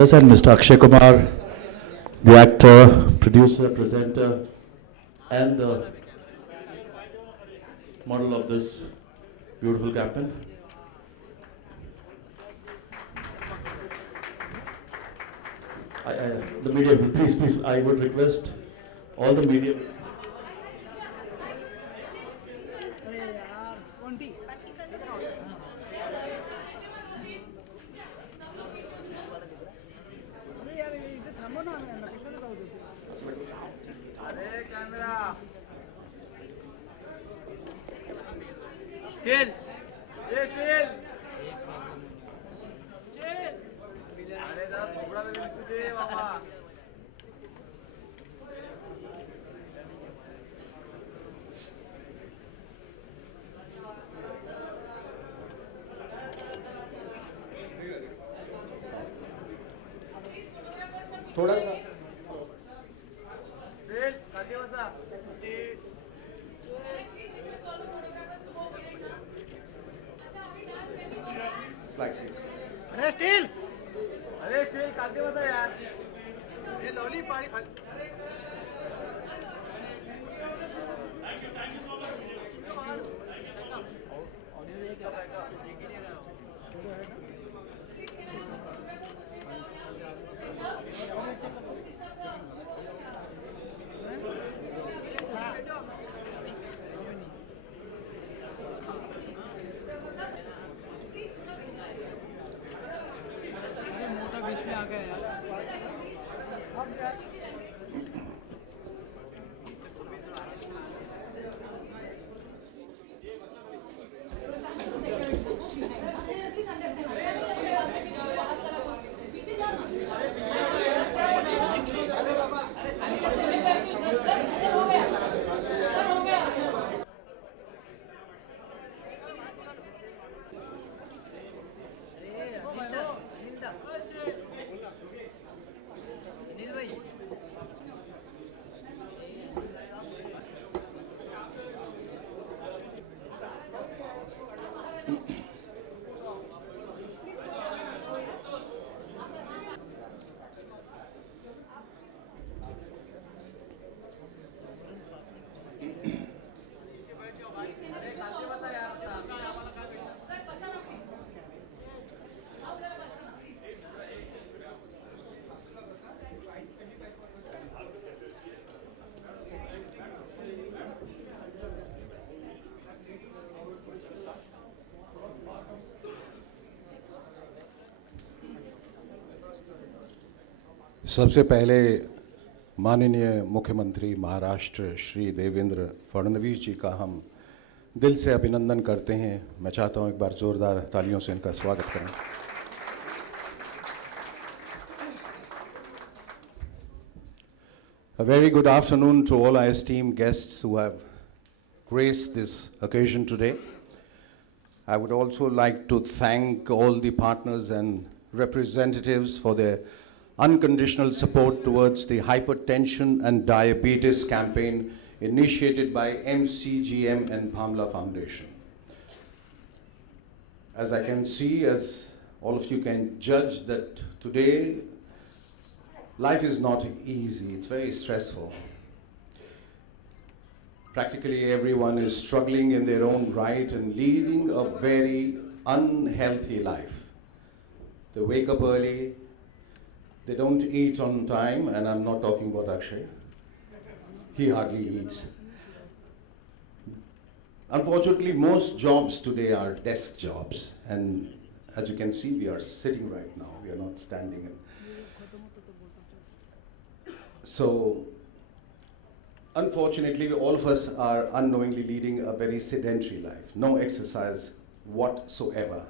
Yes, and Mr. Akshay Kumar, the actor, producer, presenter, and the model of this beautiful captain. The media, please, I would request all the media. Still. Yes, still. अरे जरा थोड़ा वेळ दिसू दे बाबा. थोड़ा सा Still, खाली बसा. slightly. अरे स्टील. अरे स्टील खाली बसा यार. हे लवली पाणी खाली. बीच में आ गया यार. सबसे पहले माननीय मुख्यमंत्री महाराष्ट्र श्री देवेंद्र फडणवीस जी का हम दिल से अभिनंदन करते हैं. मैं चाहता हूं एक बार जोरदार तालियों से इनका स्वागत करें. A very good afternoon to all our esteemed guests who have graced this occasion today. I would also like to thank all the partners and representatives for their unconditional support towards the hypertension and diabetes campaign initiated by MCGM and Bhamla Foundation. As I can see, as all of you can judge, that today life is not easy, it's very stressful. Practically everyone is struggling in their own right and leading a very unhealthy life. They wake up early, they don't eat on time, and I'm not talking about Akshay. He hardly eats. Unfortunately, most jobs today are desk jobs, and as you can see, we are sitting right now, we are not standing. So, unfortunately, all of us are unknowingly leading a very sedentary life, no exercise whatsoever.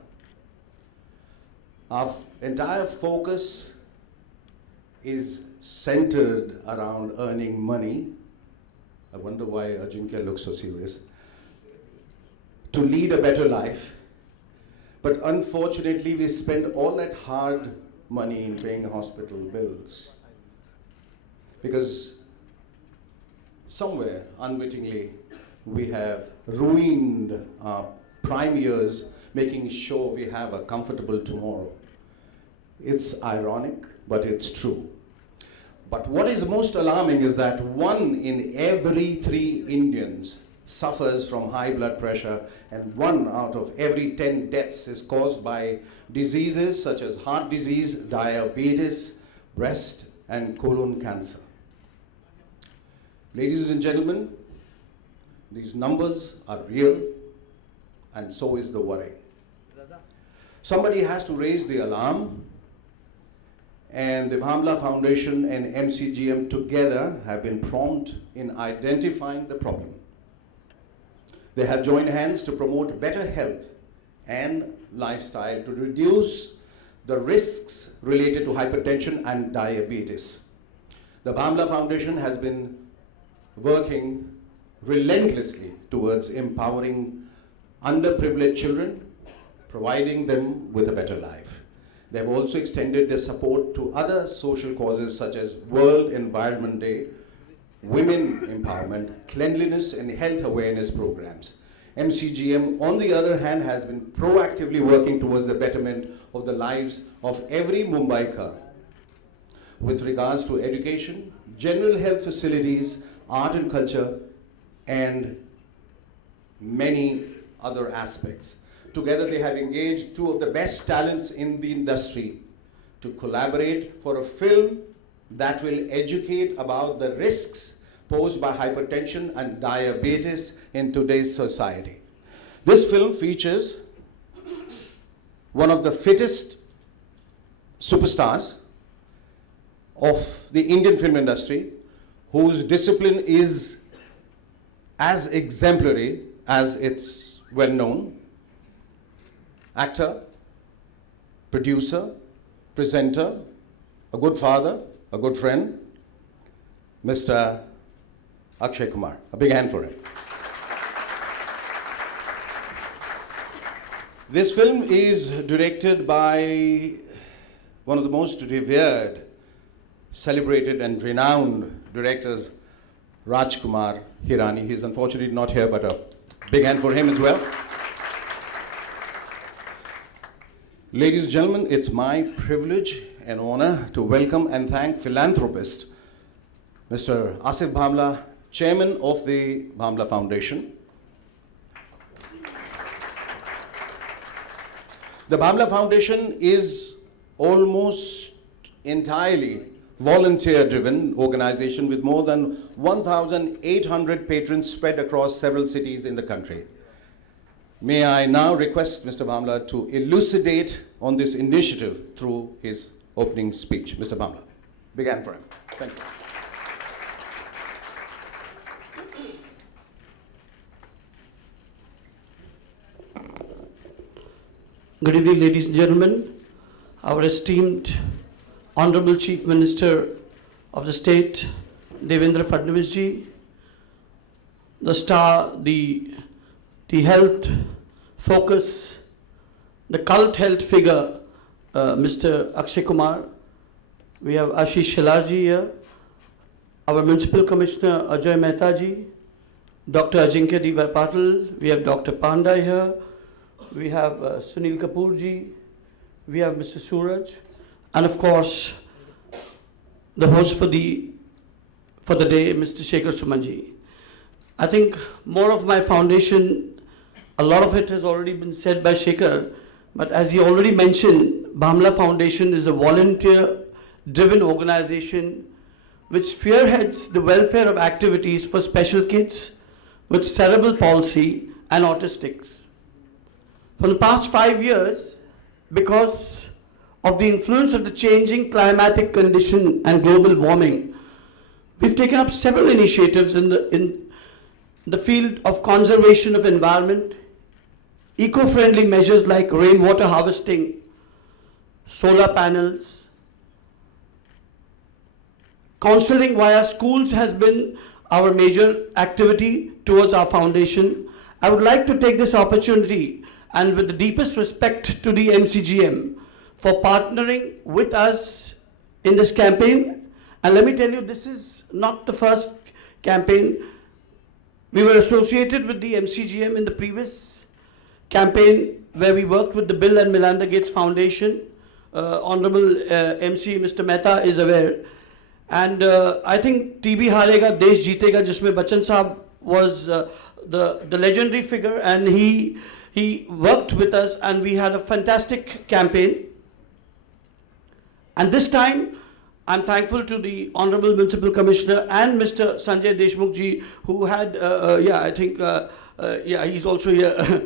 Our entire focus is centered around earning money. I wonder why Ajinkya looks so serious. To lead a better life. But unfortunately, we spend all that hard money in paying hospital bills. Because somewhere, unwittingly, we have ruined our prime years making sure we have a comfortable tomorrow. It's ironic, but it's true. But what is most alarming is that 1 in every 3 Indians suffers from high blood pressure, and 1 out of every 10 deaths is caused by diseases such as heart disease, diabetes, breast and colon cancer. Ladies and gentlemen, these numbers are real, and so is the worry. Somebody has to raise the alarm, and the Bhamla Foundation and MCGM together have been prompt in identifying the problem. They have joined hands to promote better health and lifestyle to reduce the risks related to hypertension and diabetes. The Bhamla Foundation has been working relentlessly towards empowering underprivileged children, providing them with a better life. They have also extended their support to other social causes such as World Environment Day, women empowerment, cleanliness and health awareness programs. MCGM, on the other hand, has been proactively working towards the betterment of the lives of every Mumbaiker with regards to education, general health facilities, art and culture, and many other aspects. Together they have engaged 2 of the best talents in the industry to collaborate for a film that will educate about the risks posed by hypertension and diabetes in today's society. This film features one of the fittest superstars of the Indian film industry, whose discipline is as exemplary as it's well known. Actor, producer, presenter, a good father, a good friend, Mr. Akshay Kumar. A big hand for him. This film is directed by one of the most revered, celebrated and renowned directors, Rajkumar Hirani. He's unfortunately not here, but a big hand for him as well. Ladies and gentlemen, it's my privilege and honor to welcome and thank philanthropist Mr. Asif Bhamla, Chairman of the Bhamla Foundation. The Bhamla Foundation is almost entirely volunteer-driven organization with more than 1,800 patrons spread across several cities in the country. May I now request Mr. Bhamla to elucidate on this initiative through his opening speech. Mr. Bhamla, big hand for him. Thank you. Good evening, ladies and gentlemen. Our esteemed Honorable Chief Minister of the state, Devendra Fadnavis ji, the star, the health focus, the cult health figure, Mr. Akshay Kumar. We have Ashish Shelar ji here, our Municipal Commissioner Ajay Mehta ji, Dr. Ajinkya D. Patil, we have Dr. Panda here, we have Sunil Kapoor ji, we have Mr. Suraj, and of course, the host for the day, Mr. Shekhar Suman ji. I think more of my foundation, a lot of it has already been said by Shekhar, but as he already mentioned, Bhamla Foundation is a volunteer-driven organization which spearheads the welfare of activities for special kids with cerebral palsy and autistics. For the past 5 years, because of the influence of the changing climatic condition and global warming, we've taken up several initiatives in the field of conservation of environment, eco-friendly measures like rainwater harvesting, solar panels. Counseling via schools has been our major activity towards our foundation. I would like to take this opportunity and with the deepest respect to the MCGM for partnering with us in this campaign. And let me tell you, this is not the first campaign. We were associated with the MCGM in the previous campaign where we worked with the Bill and Melinda Gates Foundation. Honorable MC Mr. Mehta is aware. And I think TB Harega, Desh Jeetega, jisme Bachchan Saab was the legendary figure, and he worked with us, and we had a fantastic campaign. And this time, I'm thankful to the Honorable Municipal Commissioner and Mr. Sanjay Deshmukh ji, who had, he's also here,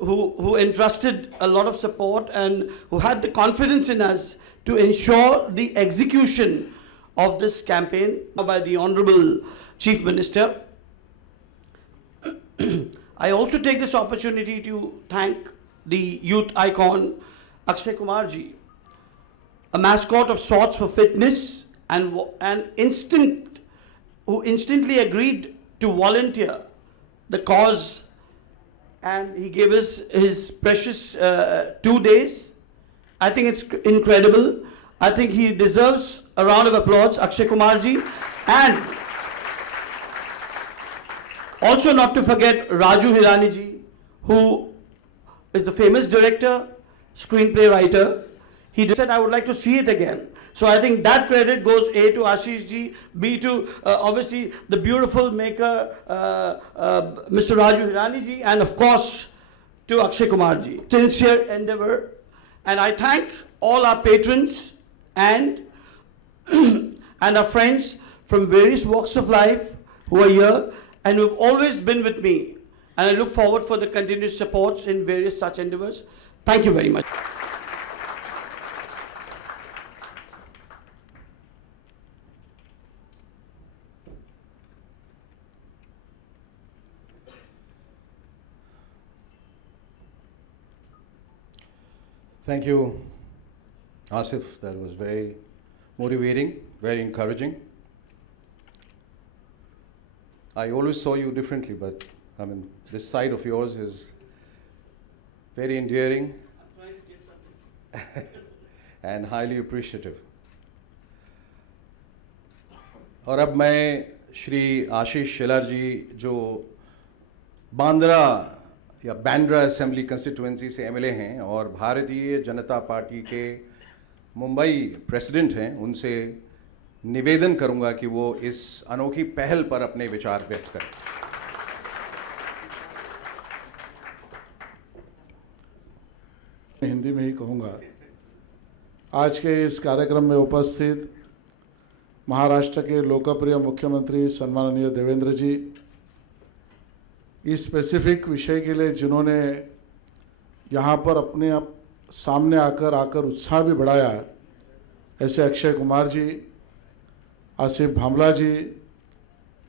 who entrusted a lot of support and who had the confidence in us to ensure the execution of this campaign by the Honorable Chief Minister. I also take this opportunity to thank the youth icon Akshay Kumar ji, a mascot of sorts for fitness, and who instantly agreed to volunteer the cause, and he gave us his precious 2 days. I think it's incredible. I think he deserves a round of applause, Akshay Kumar ji. And also not to forget Raju Hirani ji, who is the famous director, screenplay writer. He said, I would like to see it again. So I think that credit goes A to Ashish ji, B to obviously the beautiful maker, Mr. Raju Hirani ji, and of course to Akshay Kumar ji. Sincere endeavor. And I thank all our patrons and our friends from various walks of life who are here and who have always been with me. And I look forward for the continued supports in various such endeavors. Thank you very much. Thank you, Asif. That was very motivating, very encouraging. I always saw you differently, but I mean, this side of yours is very endearing and highly appreciative. और अब मैं श्री आशीष शेलार जी, जो बांद्रा या Bandra assembly constituency से एमएलए हैं और भारतीय जनता पार्टी के मुंबई प्रेसिडेंट हैं, उनसे निवेदन करूंगा कि वो इस अनोखी पहल पर अपने विचार व्यक्त करें। हिंदी में ही कहूँगा। आज के इस कार्यक्रम में उपस्थित महाराष्ट्र के लोकप्रिय मुख्यमंत्री सम्माननीय देवेंद्र जी, इस स्पेसिफिक विषय के लिए जिन्होंने यहाँ पर अपने आप सामने आकर उत्साह भी बढ़ाया, ऐसे अक्षय कुमार जी, आसिफ भामला जी,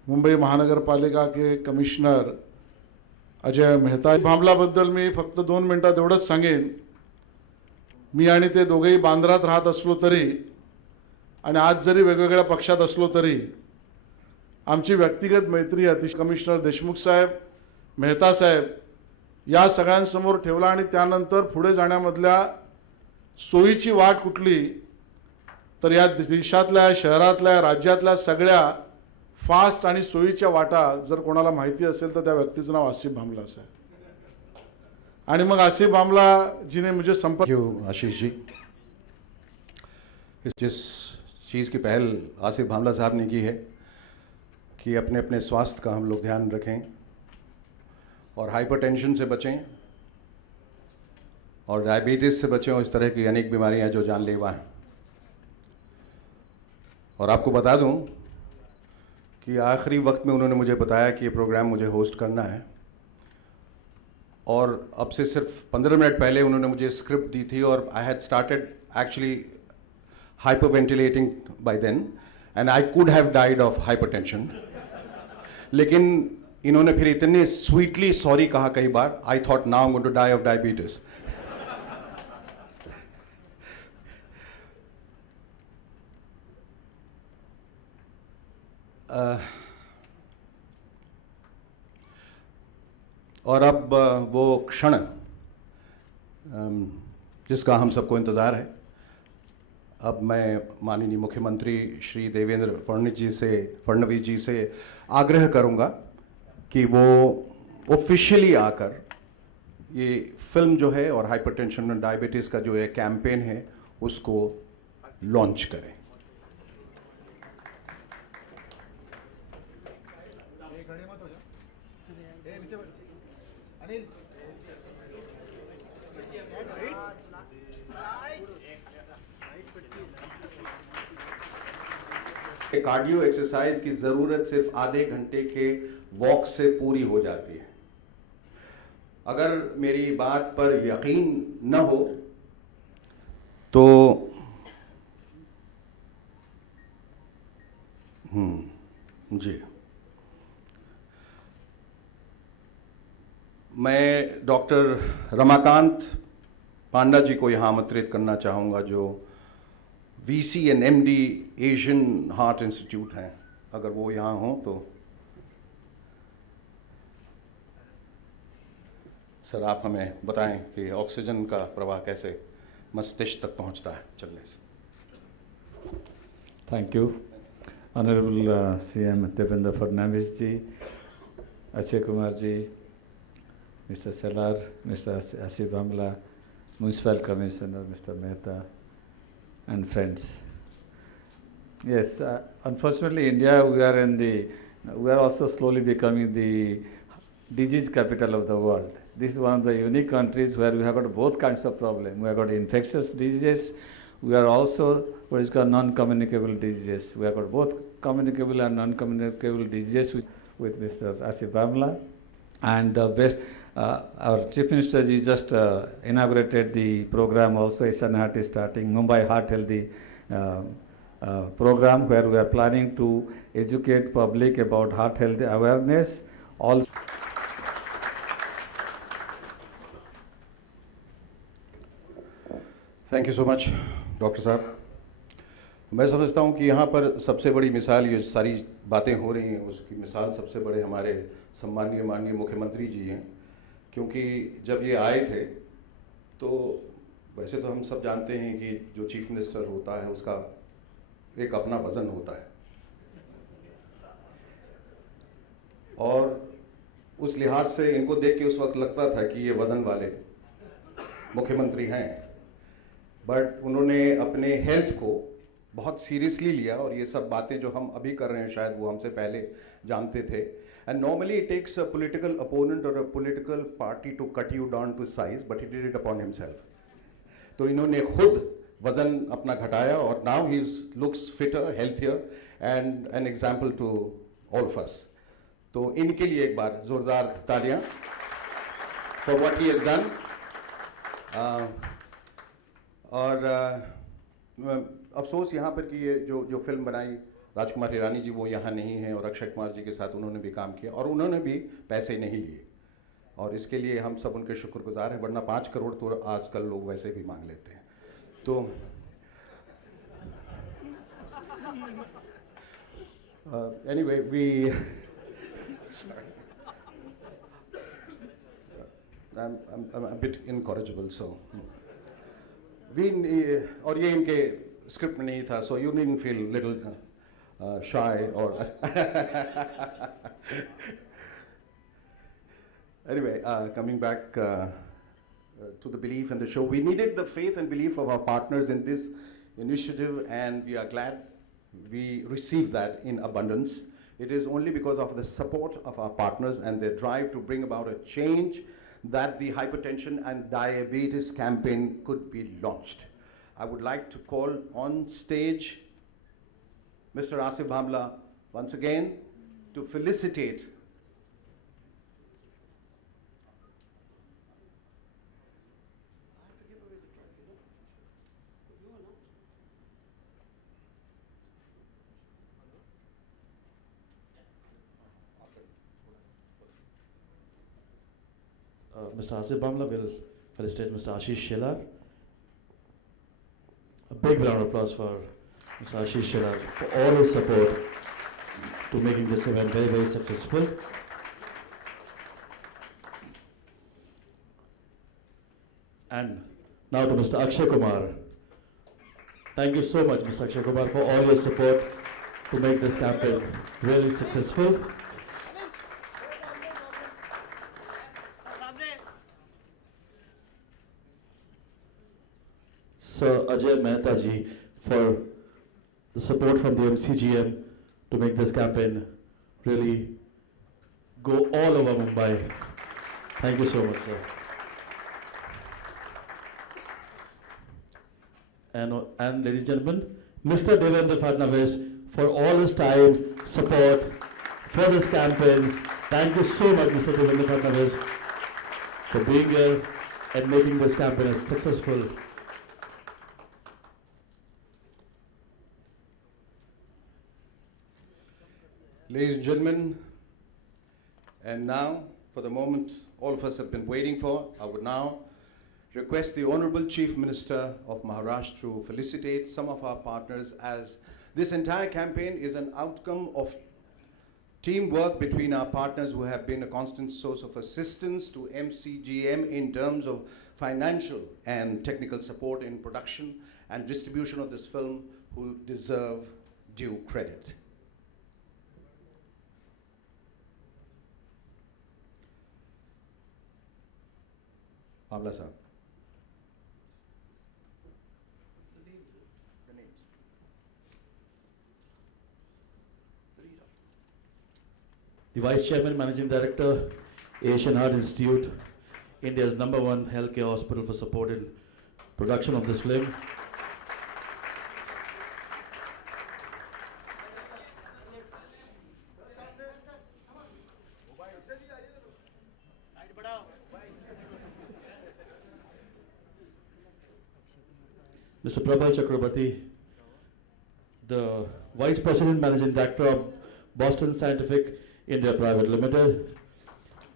मुंबई महानगर पालिका के कमिशनर अजय मेहता। भामलाबद्दल मी फक्त 2 मिनिटात एवढंच सांगेन, मी आणि ते दोघेही बांद्रात राहत असलो तरी आणि आज जरी वेगवेगळ्या पक्षात असलो तरी आमची व्यक्तिगत मैत्री अतिशय कमिशनर देशमुख साहेब, मेहता साहेब या सगळ्यांसमोर ठेवला आणि त्यानंतर पुढे जाण्यामधल्या सोयीची वाट कुठली, तर या देशातल्या, शहरातल्या, राज्यातल्या सगळ्या फास्ट आणि सोयीच्या वाटा जर कोणाला माहिती असेल तर त्या व्यक्तीचं नाव आसिफ भामला आहे। आणि मग आसिफ भामला जीने मुझे संपर्क। थैंक यू आशीष जी। जिस चीज़ की पहल आसिफ भामला साहब ने की है कि अपने अपने स्वास्थ्य का हम लोग ध्यान रखें और हाइपरटेंशन से बचें और डायबिटीज़ से बचें और इस तरह की अनेक बीमारियां जो जानलेवा हैं। और आपको बता दूं कि आखिरी वक्त में उन्होंने मुझे बताया कि ये प्रोग्राम मुझे होस्ट करना है, और अब से सिर्फ 15 मिनट पहले उन्होंने मुझे स्क्रिप्ट दी थी और I had started actually hyperventilating by then and I could have died of hypertension. लेकिन इन्होंने फिर इतने स्वीटली सॉरी कहा कई बार, I thought now I am going to die of diabetes. और अब वो क्षण जिसका हम सबको इंतज़ार है, अब मैं माननीय मुख्यमंत्री श्री देवेंद्र फडणवीस जी से आग्रह करूंगा कि वो ऑफिशियली आकर ये फिल्म जो है और हाइपरटेंशन और डायबिटीज़ का जो है कैंपेन है उसको लॉन्च करें। खड़े मत हो जाओ, नीचे बैठ अनिल। कार्डियो एक्सरसाइज की ज़रूरत सिर्फ आधे घंटे के वॉक से पूरी हो जाती है। अगर मेरी बात पर यकीन न हो तो जी, मैं डॉक्टर रमाकांत पांडा जी को यहाँ आमंत्रित करना चाहूँगा, जो VC and MD Asian heart institute हैं। अगर वो यहाँ हों तो सर आप हमें बताएं कि ऑक्सीजन का प्रवाह कैसे मस्तिष्क तक पहुँचता है चलने से। Thank you. Honorable CM Devendra Fadnavis ji, Akshay Kumar ji, Mr. Salar, Mr. Asif Bhamla, Municipal Commissioner Mr. Mehta, and friends. Yes, unfortunately India, we are also slowly becoming the disease capital of the world. This is one of the unique countries where we have got both kinds of problems. We have got infectious diseases. We are also what is called non-communicable diseases. We have got both communicable and non-communicable diseases with Mr. Asif Bhamla. And our Chief Minister ji just inaugurated the program also. Asian Heart is starting Mumbai Heart Healthy program, where we are planning to educate public about heart health awareness. Also, thank you so much doctor साहब। मैं समझता हूँ कि यहाँ पर सबसे बड़ी मिसाल, ये सारी बातें हो रही हैं, उसकी मिसाल सबसे बड़े हमारे सम्मानीय माननीय मुख्यमंत्री जी हैं। क्योंकि जब ये आए थे तो वैसे तो हम सब जानते हैं कि जो चीफ मिनिस्टर होता है उसका एक अपना वज़न होता है, और उस लिहाज से इनको देख के उस वक्त लगता था कि ये वज़न वाले मुख्यमंत्री हैं। बट उन्होंने अपने हेल्थ को बहुत सीरियसली लिया, और ये सब बातें जो हम अभी कर रहे हैं शायद वो हमसे पहले जानते थे। And normally it takes a political opponent और a political party to cut you down to size, but he did it upon himself. तो इन्होंने खुद वज़न अपना घटाया, और now he looks fitter, healthier and an example to all of us. तो इनके लिए एक बार ज़ोरदार तालियां for what he has done. और अफसोस यहाँ पर कि ये जो फिल्म बनाई राजकुमार हिरानी जी वो यहाँ नहीं हैं, और अक्षय कुमार जी के साथ उन्होंने भी काम किया और उन्होंने भी पैसे नहीं लिए, और इसके लिए हम सब उनके शुक्रगुजार हैं। वरना 5 करोड़ तो आजकल लोग वैसे भी मांग लेते हैं। तो anyway we I'm a bit incorrigible, so और ये इनके स्क्रिप्ट में नहीं था, so you needn't feel little shy or anyway, coming back to the belief and the show, we needed the faith and belief of our partners in this initiative, and we are glad we received that in abundance. It is only because of the support of our partners and their drive to bring about a change that the hypertension and diabetes campaign could be launched. I would like to call on stage Mr. Asif Bhamla once again to felicitate Mr. Asif Bhamla will felicitate Mr. Ashish Shelar. A big round of applause for Mr. Ashish Shelar for all his support to making this event very, very successful. And now to Mr. Akshay Kumar. Thank you so much, Mr. Akshay Kumar, for all your support to make this campaign really successful. Sir Ajay Mehta ji for the support from the MCGM to make this campaign really go all over Mumbai. Thank you so much, sir. And ladies and gentlemen, Mr. Devendra Fadnavis for all his time, support for this campaign. Thank you so much, Mr. Devendra Fadnavis, for being here and making this campaign successful. Ladies and gentlemen, and now, for the moment all of us have been waiting for, I would now request the Honorable Chief Minister of Maharashtra to felicitate some of our partners, as this entire campaign is an outcome of teamwork between our partners who have been a constant source of assistance to MCGM in terms of financial and technical support in production and distribution of this film, who deserve due credit. Pabla sir. The Vice Chairman, Managing Director, Asian Heart Institute, India's #1 healthcare hospital, for supporting production of this film. Mr. Prabal Chakrabarti, the Vice President, Managing Director of Boston Scientific India Private Limited.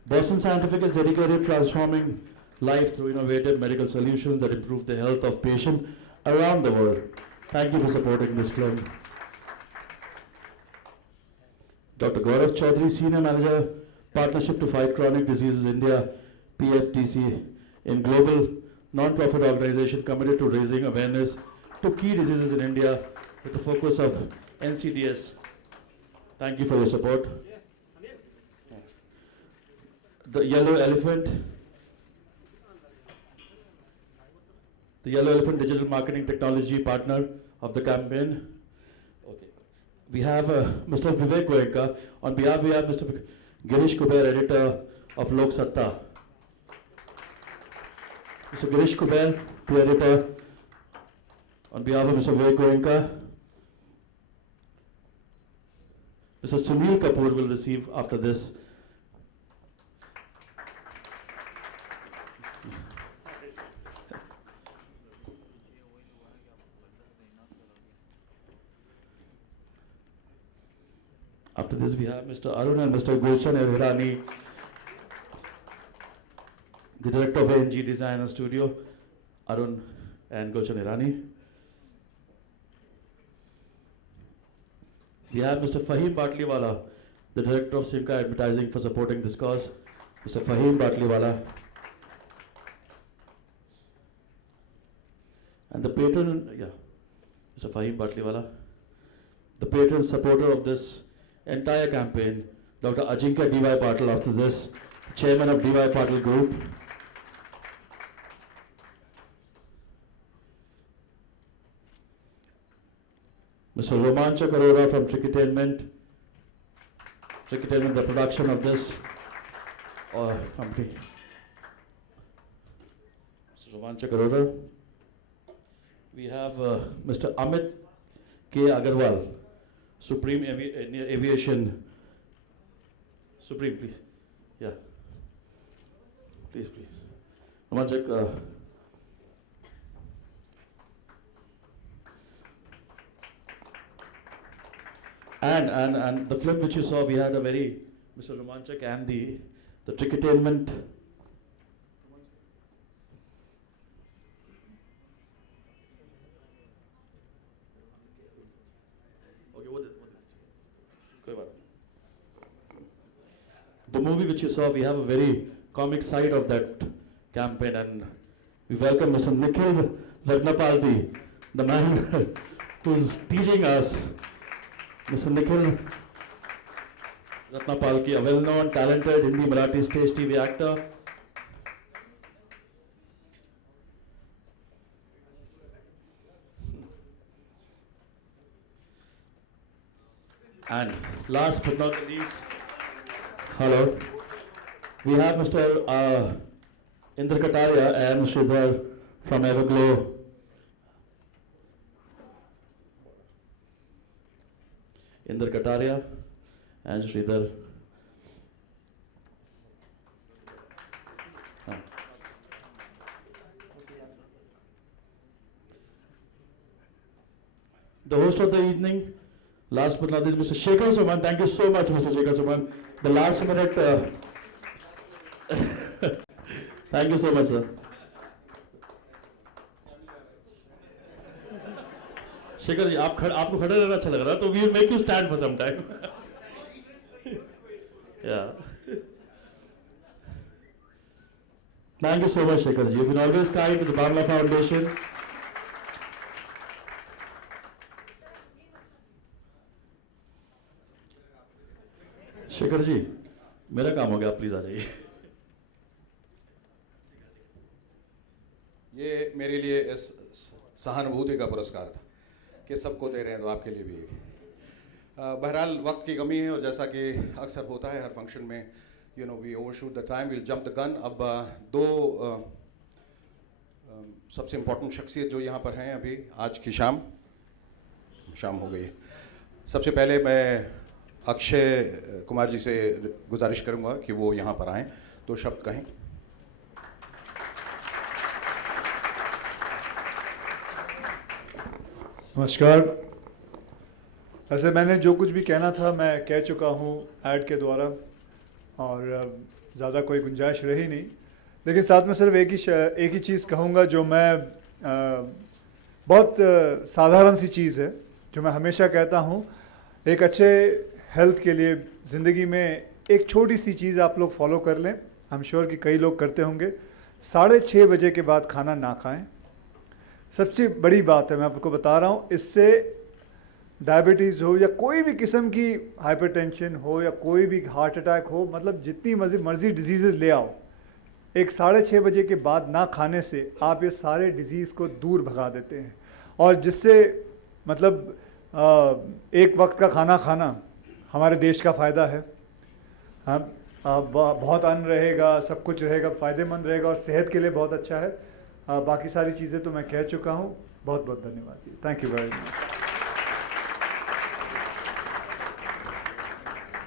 Boston Scientific is dedicated to transforming life through innovative medical solutions that improve the health of patients around the world. Thank you for supporting this film. Dr. Gaurav Chaudhary, Senior Manager, Partnership to Fight Chronic Diseases India, PFDC, in global non-profit organization committed to raising awareness to key diseases in India with the focus of NCDs. Thank you for your support. The Yellow Elephant Digital Marketing Technology Partner of the campaign. Okay. We have Mr. Vivek Goenka. On behalf, we have Mr. Girish Kuber, Editor of Lok Satta. Mr. Girish Kuber, the editor, on behalf of Mr. Vivek Goenka. Mr. Sunil Kapoor will receive after this. After this, we have Mr. Arun and Mr. Gulshan Hirani, the director of ANG Design and Studio, Arun and Gulshan Hirani. We have Mr. Fahim Batliwala, the director of Simca Advertising, for supporting this cause. Mr. Fahim Batliwala. And the patron, Mr. Fahim Batliwala. The patron supporter of this entire campaign, Dr. Ajinkya D.Y. Patil, after this, Chairman of D.Y. Patil Group. Mr. Romanchak Arora from Tricketainment, the production of this company. Mr. Romanchak Arora. We have Mr. Amit K. Agarwal, Supreme Aviation. Supreme, please. Yeah. Please. Romanchak. And the film which you saw, we had a very, Mr. Romanchak and the Tricketainment. Okay, what? The movie which you saw, we have a very comic side of that campaign, and we welcome Mr. Nikhil Ragnapaldi, the man who's teaching us. Mr. Nikhil Ratnapalki, a well-known, talented Hindi Marathi stage TV actor. And last but not least, hello, we have Mr. Indra Kataria and Sridhar from Everglow. Indra Kataria and Sridhar. The host of the evening, last but not least, Mr. Shekhar Suman. Thank you so much, Mr. Shekhar Suman. The last minute. Thank you so much, sir. Shekhar जी, आपको खड़े रहना अच्छा लग रहा है, तो we will make you stand for some time. Yeah. Thank you so much, Shekhar ji. You've been always kind to the Bangla Foundation. Shekhar जी, मेरा काम हो गया, प्लीज आ जाइए. ये मेरे लिए सहानुभूति का पुरस्कार था कि सबको दे रहे हैं, तो आपके लिए भी. बहरहाल वक्त की कमी है और जैसा कि अक्सर होता है हर फंक्शन में, you know, we overshoot the time, will jump the gun. अब दो सबसे इम्पोर्टेंट शख्सियत जो यहाँ पर हैं अभी आज की शाम हो गई है. सबसे पहले मैं अक्षय कुमार जी से गुजारिश करूँगा कि वो यहाँ पर आएँ, दो शब्द कहें. नमस्कार. वैसे मैंने जो कुछ भी कहना था मैं कह चुका हूँ ऐड के द्वारा, और ज़्यादा कोई गुंजाइश रही नहीं. लेकिन साथ में सिर्फ एक ही चीज़ कहूँगा जो मैं बहुत साधारण सी चीज़ है जो मैं हमेशा कहता हूँ. एक अच्छे हेल्थ के लिए ज़िंदगी में एक छोटी सी चीज़ आप लोग फॉलो कर लें. आई एम श्योर कि कई लोग करते होंगे. 6:30 बजे के बाद खाना ना खाएं. सबसे बड़ी बात है, मैं आपको बता रहा हूँ, इससे डायबिटीज़ हो या कोई भी किस्म की हाइपरटेंशन हो या कोई भी हार्ट अटैक हो, मतलब जितनी मर्जी डिजीज़ ले आओ, एक 6:30 बजे के बाद ना खाने से आप ये सारे डिजीज़ को दूर भगा देते हैं. और जिससे मतलब एक वक्त का खाना खाना हमारे देश का फ़ायदा है. हम बहुत अन्न रहेगा, सब कुछ रहेगा, फ़ायदेमंद रहेगा और सेहत के लिए बहुत अच्छा है. बाकी सारी चीज़ें तो मैं कह चुका हूँ. बहुत बहुत धन्यवाद जी. Thank you very much.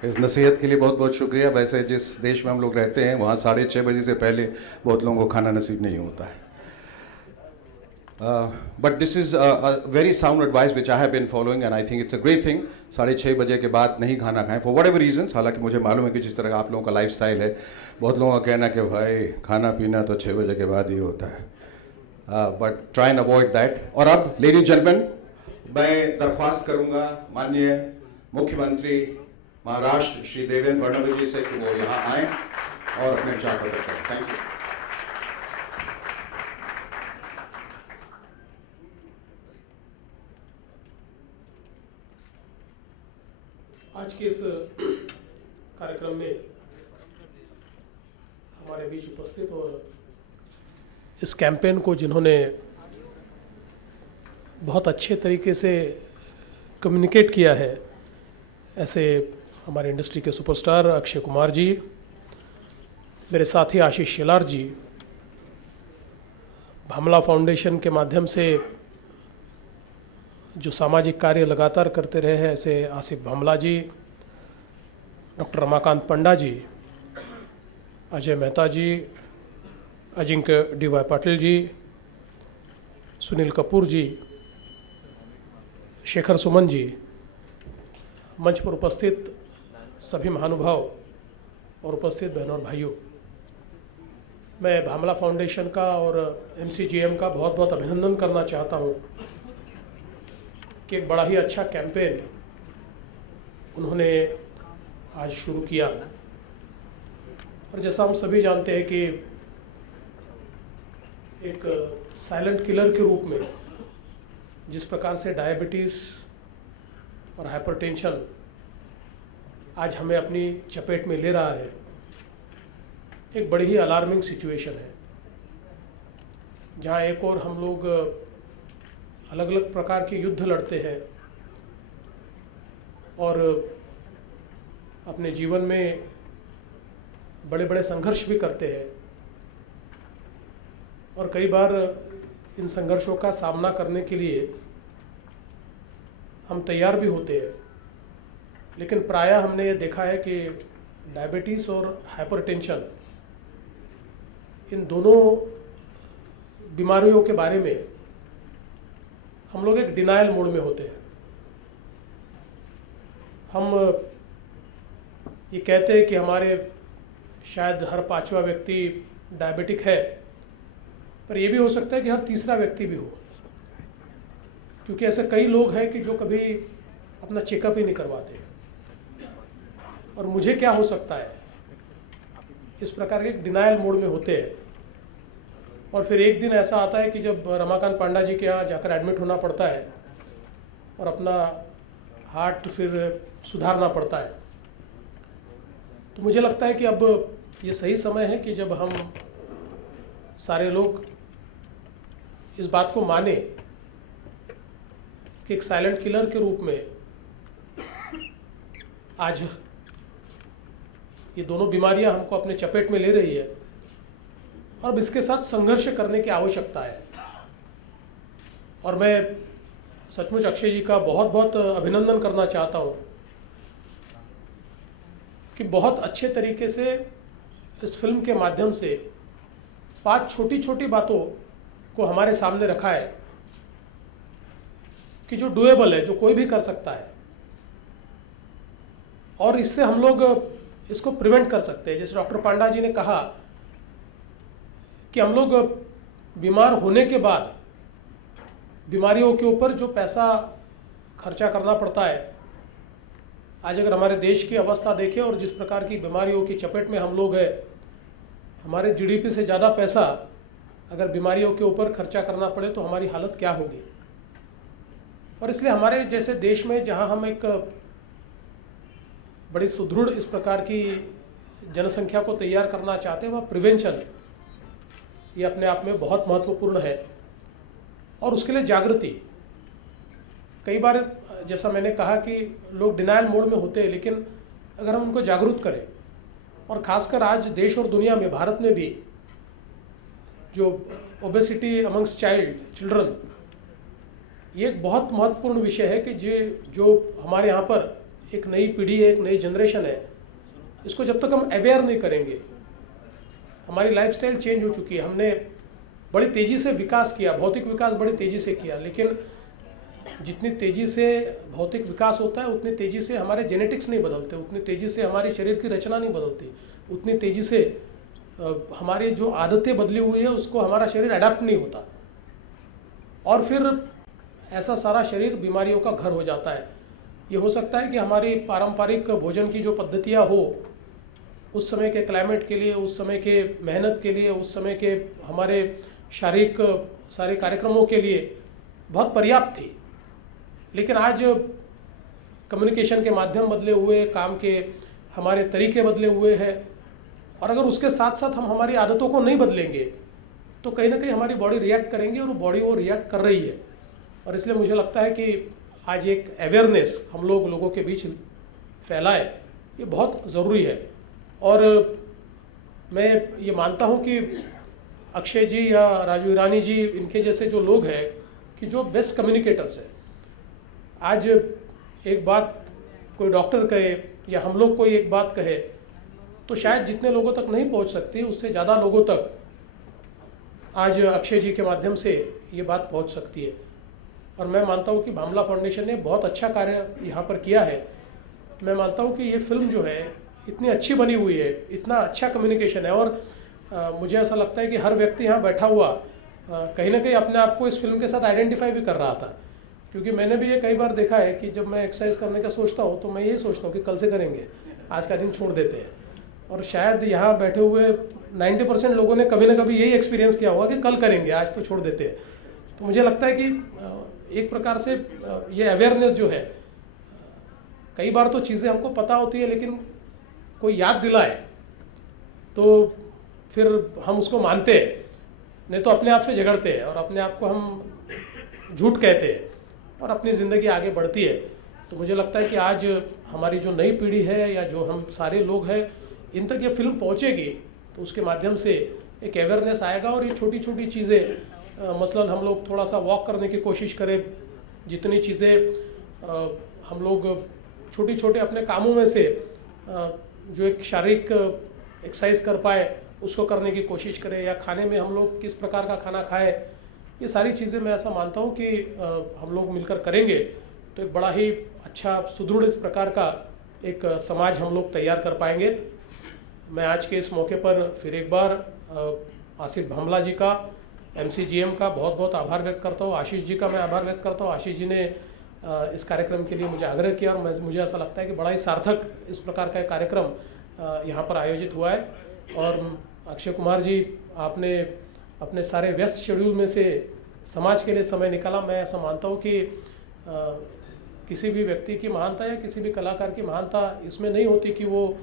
इस नसीहत के लिए बहुत बहुत शुक्रिया. वैसे जिस देश में हम लोग रहते हैं वहाँ 6:30 बजे से पहले बहुत लोगों को खाना नसीब नहीं होता है. But this is a very sound advice which I have been following and I think it's a great thing. 6:30 बजे के बाद नहीं खाना खाएं फॉर वट एवर रीजन्स. हालांकि मुझे मालूम है कि जिस तरह का आप लोगों का लाइफ स्टाइल है, बहुत लोगों का कहना कि भाई खाना पीना तो 6 बजे के बाद ही होता है. But try and avoid that. और अब लेडीज जेंटलमैन, मैं दरख्वास्त करूँगा माननीय मुख्यमंत्री महाराष्ट्र श्री देवेंद्र फडणवीस जी से कि वो यहाँ आएँ और अपने विचार प्रकट करें. Thank you. आज के इस कार्यक्रम में हमारे बीच उपस्थित और इस कैंपेन को जिन्होंने बहुत अच्छे तरीके से कम्युनिकेट किया है, ऐसे हमारे इंडस्ट्री के सुपरस्टार अक्षय कुमार जी, मेरे साथी आशीष शेलार जी, भामला फाउंडेशन के माध्यम से जो सामाजिक कार्य लगातार करते रहे हैं, ऐसे आसिफ भामला जी, डॉक्टर रमाकांत पंडा जी, अजय मेहता जी, अजिंक्य डी.वाई. पाटिल जी, सुनील कपूर जी, शेखर सुमन जी, मंच पर उपस्थित सभी महानुभाव और उपस्थित बहनों और भाइयों, मैं भामला फाउंडेशन का और MCGM का बहुत बहुत अभिनंदन करना चाहता हूँ कि एक बड़ा ही अच्छा कैंपेन उन्होंने आज शुरू किया. और जैसा हम सभी जानते हैं कि एक साइलेंट किलर के रूप में जिस प्रकार से डायबिटीज़ और हाइपरटेंशन आज हमें अपनी चपेट में ले रहा है, एक बड़ी ही अलार्मिंग सिचुएशन है, जहाँ एक और हम लोग अलग अलग प्रकार के युद्ध लड़ते हैं और अपने जीवन में बड़े बड़े संघर्ष भी करते हैं और कई बार इन संघर्षों का सामना करने के लिए हम तैयार भी होते हैं, लेकिन प्रायः हमने ये देखा है कि डायबिटीज़ और हाइपरटेंशन इन दोनों बीमारियों के बारे में हम लोग एक डिनायल मोड में होते हैं। हम ये कहते हैं कि हमारे शायद हर 5वां व्यक्ति डायबिटिक है, पर यह भी हो सकता है कि हर 3रा व्यक्ति भी हो, क्योंकि ऐसे कई लोग हैं कि जो कभी अपना चेकअप ही नहीं करवाते। और मुझे क्या हो सकता है, इस प्रकार के डिनायल मोड में होते हैं। और फिर एक दिन ऐसा आता है कि जब रमाकांत पांडा जी के यहाँ जाकर एडमिट होना पड़ता है और अपना हार्ट फिर सुधारना पड़ता है, तो मुझे लगता है कि अब ये सही समय है कि जब हम सारे लोग इस बात को माने कि एक साइलेंट किलर के रूप में आज ये दोनों बीमारियां हमको अपने चपेट में ले रही है और अब इसके साथ संघर्ष करने की आवश्यकता है। और मैं सचमुच अक्षय जी का बहुत बहुत अभिनंदन करना चाहता हूँ कि बहुत अच्छे तरीके से इस फिल्म के माध्यम से 5 छोटी छोटी बातों को हमारे सामने रखा है कि जो डुएबल है, जो कोई भी कर सकता है और इससे हम लोग इसको प्रिवेंट कर सकते हैं। जैसे डॉक्टर पांडा जी ने कहा कि हम लोग बीमार होने के बाद बीमारियों के ऊपर जो पैसा खर्चा करना पड़ता है, आज अगर हमारे देश की अवस्था देखें और जिस प्रकार की बीमारियों की चपेट में हम लोग हैं, हमारे जीडीपी से ज़्यादा पैसा अगर बीमारियों के ऊपर खर्चा करना पड़े तो हमारी हालत क्या होगी। और इसलिए हमारे जैसे देश में जहां हम एक बड़ी सुदृढ़ इस प्रकार की जनसंख्या को तैयार करना चाहते हैं, वह प्रिवेंशन ये अपने आप में बहुत महत्वपूर्ण है। और उसके लिए जागृति, कई बार जैसा मैंने कहा कि लोग डिनायल मोड में होते हैं, लेकिन अगर हम उनको जागरूक करें, और ख़ासकर आज देश और दुनिया में, भारत में भी जो ओबेसिटी अमंग्स चिल्ड्रन, ये एक बहुत महत्वपूर्ण विषय है कि जो हमारे यहाँ पर एक नई पीढ़ी है, एक नई जनरेशन है, इसको जब तक हम अवेयर नहीं करेंगे, हमारी लाइफस्टाइल चेंज हो चुकी है। हमने बड़ी तेज़ी से विकास किया, भौतिक विकास बड़ी तेज़ी से किया, लेकिन जितनी तेज़ी से भौतिक विकास होता है उतनी तेज़ी से हमारे जेनेटिक्स नहीं बदलते, उतनी तेज़ी से हमारे शरीर की रचना नहीं बदलती, उतनी तेज़ी से हमारी जो आदतें बदली हुई है उसको हमारा शरीर अडेप्ट नहीं होता, और फिर ऐसा सारा शरीर बीमारियों का घर हो जाता है। ये हो सकता है कि हमारी पारंपरिक भोजन की जो पद्धतियाँ हो, उस समय के क्लाइमेट के लिए, उस समय के मेहनत के लिए, उस समय के हमारे शारीरिक सारे कार्यक्रमों के लिए बहुत पर्याप्त थी, लेकिन आज कम्युनिकेशन के माध्यम बदले हुए, काम के हमारे तरीके बदले हुए हैं, और अगर उसके साथ साथ हम हमारी आदतों को नहीं बदलेंगे तो कहीं ना कहीं हमारी बॉडी रिएक्ट करेंगी, और बॉडी वो रिएक्ट कर रही है। और इसलिए मुझे लगता है कि आज एक अवेयरनेस हम लोगों के बीच फैलाए, ये बहुत ज़रूरी है। और मैं ये मानता हूँ कि अक्षय जी या राजू ईरानी जी, इनके जैसे जो लोग हैं कि जो बेस्ट कम्युनिकेटर्स हैं, आज एक बात कोई डॉक्टर कहे या हम लोग कोई एक बात कहे तो शायद जितने लोगों तक नहीं पहुंच सकती, उससे ज़्यादा लोगों तक आज अक्षय जी के माध्यम से ये बात पहुंच सकती है। और मैं मानता हूँ कि भामला फाउंडेशन ने बहुत अच्छा कार्य यहाँ पर किया है। मैं मानता हूँ कि ये फिल्म जो है इतनी अच्छी बनी हुई है, इतना अच्छा कम्युनिकेशन है, और मुझे ऐसा लगता है कि हर व्यक्ति यहाँ बैठा हुआ कहीं ना कहीं अपने आप को इस फिल्म के साथ आइडेंटिफाई भी कर रहा था, क्योंकि मैंने भी ये कई बार देखा है कि जब मैं एक्सरसाइज करने का सोचता हूँ तो मैं ये सोचता हूँ कि कल से करेंगे, आज का दिन छोड़ देते हैं। और शायद यहाँ बैठे हुए 90% लोगों ने कभी ना कभी यही एक्सपीरियंस किया होगा कि कल करेंगे, आज तो छोड़ देते हैं। तो मुझे लगता है कि एक प्रकार से ये अवेयरनेस जो है, कई बार तो चीज़ें हमको पता होती है, लेकिन कोई याद दिलाए तो फिर हम उसको मानते हैं, नहीं तो अपने आप से झगड़ते हैं और अपने आप को हम झूठ कहते हैं और अपनी ज़िंदगी आगे बढ़ती है। तो मुझे लगता है कि आज हमारी जो नई पीढ़ी है या जो हम सारे लोग हैं, इन तक ये फिल्म पहुंचेगी तो उसके माध्यम से एक अवेयरनेस आएगा। और ये छोटी छोटी चीज़ें, मसलन हम लोग थोड़ा सा वॉक करने की कोशिश करें, जितनी चीज़ें हम लोग छोटी छोटे अपने कामों में से जो एक शारीरिक एक्सरसाइज कर पाए उसको करने की कोशिश करें, या खाने में हम लोग किस प्रकार का खाना खाएं, ये सारी चीज़ें मैं ऐसा मानता हूँ कि हम लोग मिलकर करेंगे तो एक बड़ा ही अच्छा सुदृढ़ इस प्रकार का एक समाज हम लोग तैयार कर पाएंगे। मैं आज के इस मौके पर फिर एक बार आसिफ भामला जी का, MCGM का बहुत बहुत आभार व्यक्त करता हूँ। आशीष जी का मैं आभार व्यक्त करता हूँ। आशीष जी ने इस कार्यक्रम के लिए मुझे आग्रह किया और मुझे ऐसा लगता है कि बड़ा ही सार्थक इस प्रकार का एक कार्यक्रम यहाँ पर आयोजित हुआ है। और अक्षय कुमार जी, आपने अपने सारे व्यस्त शेड्यूल में से समाज के लिए समय निकाला। मैं ऐसा मानता हूँ कि किसी भी व्यक्ति की महानता या किसी भी कलाकार की महानता इसमें नहीं होती कि वो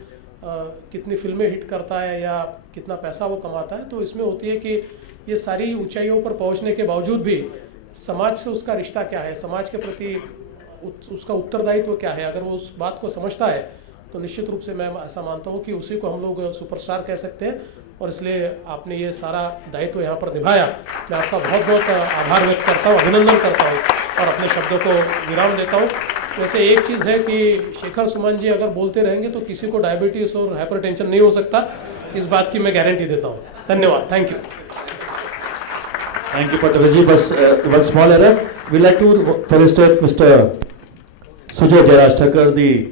कितनी फिल्में हिट करता है या कितना पैसा वो कमाता है, तो इसमें होती है कि ये सारी ऊंचाइयों पर पहुंचने के बावजूद भी समाज से उसका रिश्ता क्या है, समाज के प्रति उसका उत्तरदायित्व क्या है। अगर वो उस बात को समझता है तो निश्चित रूप से मैं ऐसा मानता हूँ कि उसी को हम लोग सुपरस्टार कह सकते हैं। और इसलिए आपने ये सारा दायित्व यहाँ पर निभाया, मैं आपका बहुत बहुत आभार व्यक्त करता हूँ, अभिनंदन करता हूँ और अपने शब्दों को विराम देता हूँ। वैसे एक चीज़ है कि शेखर सुमन जी अगर बोलते रहेंगे तो किसी को डायबिटीज़ और हाइपरटेंशन नहीं हो सकता, इस बात की मैं गारंटी देता हूँ। धन्यवाद, thank you. Thank you, Pataraji. But one small error. We'd like to felicitate Mr. Sujay Jairaj Thakur, the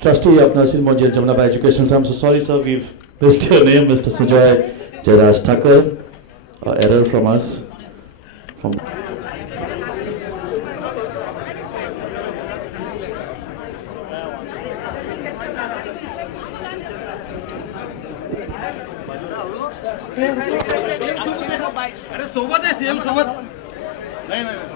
trustee of Nursing Home Jamnaba Educational Trust. So sorry, sir, we've missed your name, Mr. Sujay Jairaj Thakur. Error from us. अरे सोबत आहे, सेम सोबत. नाही नाही